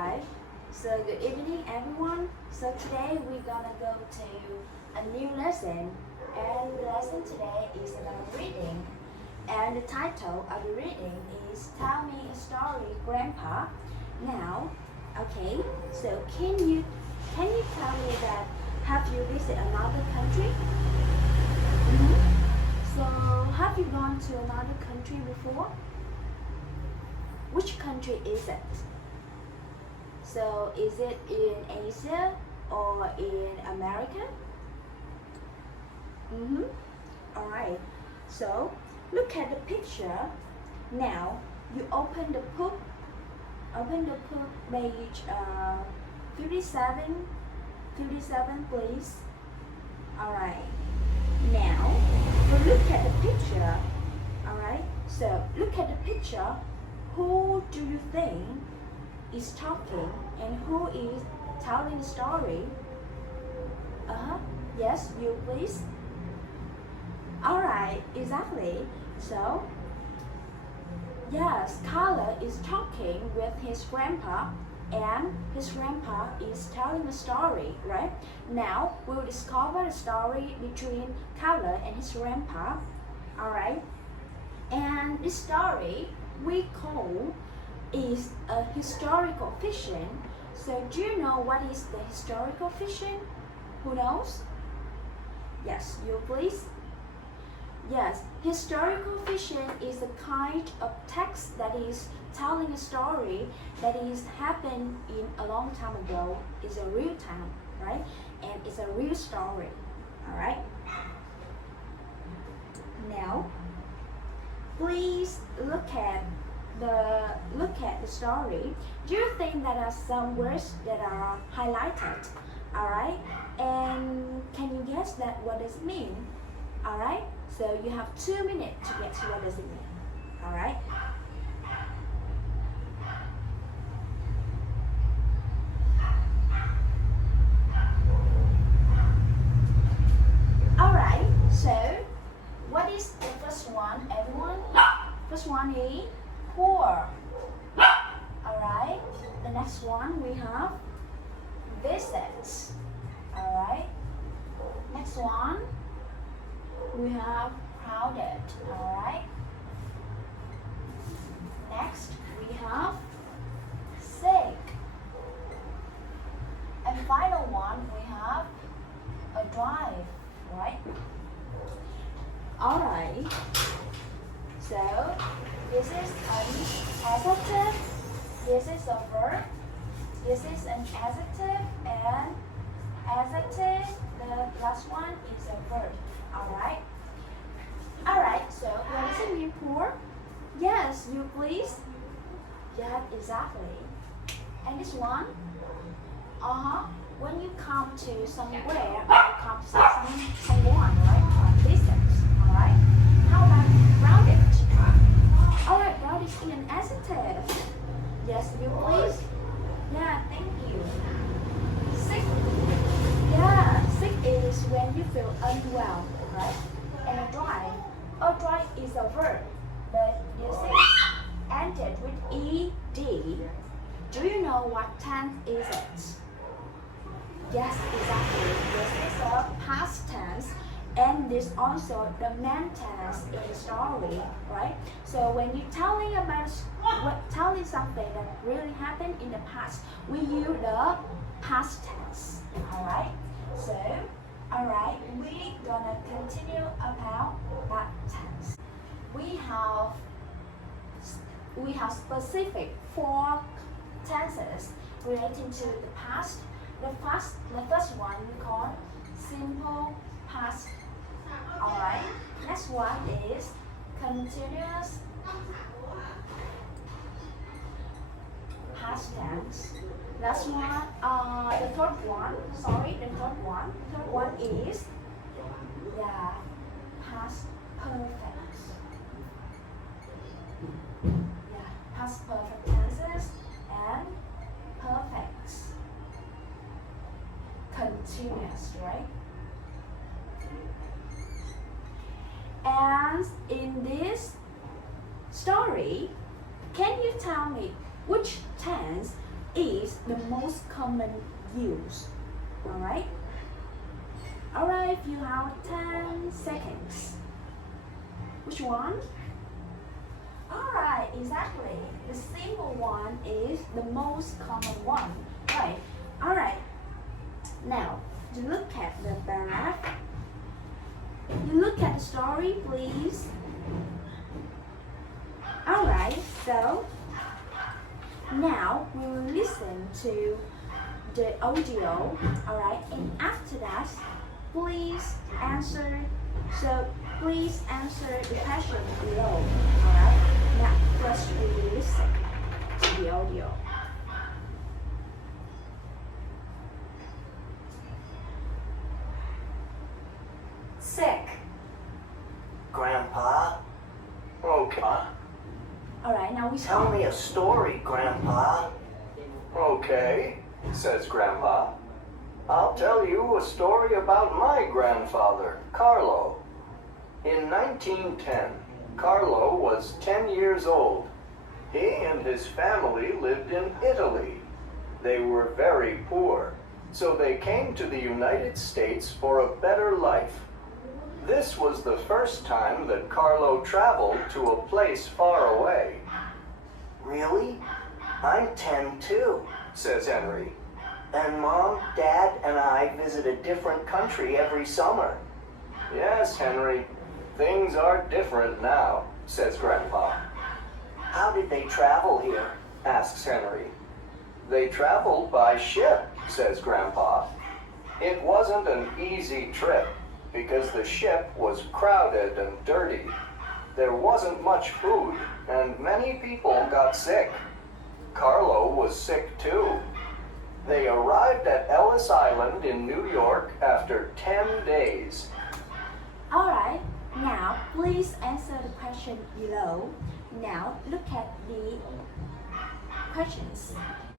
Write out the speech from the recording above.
Alright, so good evening everyone. So today we're gonna go to a new lesson, and the lesson today is about reading. And the title of the reading is Tell Me a Story, Grandpa. Now, okay, so can you tell me that have you visited another country? So have you gone to another country before? Which country is it? So is it in Asia or in America? Alright, so look at the picture. Now you open the book page 57 please. Alright, now look at the picture. Alright, so look at the picture. Who do you think is talking and who is telling the story? Yes, you please. Alright, exactly. So yes, Carla is talking with his grandpa and his grandpa is telling a story, right? Now we'll discover the story between Carla and his grandpa. Alright, and this story we call is a historical fiction. So do you know what is the historical fiction? Who knows? Yes, you please. Yes, historical fiction is a kind of text that is telling a story that is happened in a long time ago. It's a real time, right? And it's a real story. Alright? Now please look at the story. Do you think that are some words that are highlighted? Alright, and can you guess that what does it mean? Alright, so you have 2 minutes to guess what does it mean. Alright, alright, so what is the first one, everyone? First one is poor. Alright, the next one we have visit. Alright, next one we have crowded. Alright, next we have sick, and final one we have a drive. Right? Alright, so this is an adjective, this is a verb, this is an adjective, and adjective, the last one is a verb. Alright? Alright, so what does it mean poor? Yes, you please? Yeah, exactly. And this one? When you come to somewhere, or you come to someone, right? Or distance, alright? How about crowded? Alright, crowded is an adjective. Yes, you please? Yeah, thank you. Sick. Yeah, sick is when you feel unwell, right? And a drive. A drive is a verb, but this is ended with ed. Do you know what tense is it? Yes, exactly. This is a past tense, and this also the main tense in the story, right? So when you're telling something that really happened in the past, we use the past tense. Alright? So, alright, we're gonna continue about that tense. We have specific 4 tenses relating to the past. The first one we call simple past. Alright. Next one is continuous past tense. Last one, the third one is past perfect. Past perfect tenses and perfect continuous, right? And in this story, can you tell me which tense is the most common use? Alright? Alright, you have 10 seconds. Which one? Alright, exactly. The simple one is the most common one. Right. Alright. Now, you look at the paragraph. You look at the story, please. Alright, so now we will listen to the audio. Alright, and after that, please answer. So please answer the question below. Alright. Now first we will listen to the audio. Sick. Grandpa? Okay. Alright, now we Tell talk. me a story, Grandpa. Okay, says Grandpa. I'll tell you a story about my grandfather, Carlo. In 1910, Carlo was 10 years old. He and his family lived in Italy. They were very poor, so they came to the United States for a better life. This was the first time that Carlo traveled to a place far away. Really? I'm 10 too, Says Henry. and Mom, Dad, and I visit a different country every summer. Yes, Henry, things are different now, says Grandpa. How did they travel here? Asks Henry. They traveled by ship, says Grandpa. It wasn't an easy trip because the ship was crowded and dirty. There wasn't much food and many people got sick. Carlo was sick too. They arrived at Ellis Island in New York after 10 days. Alright, now please answer the question below. Now look at the questions.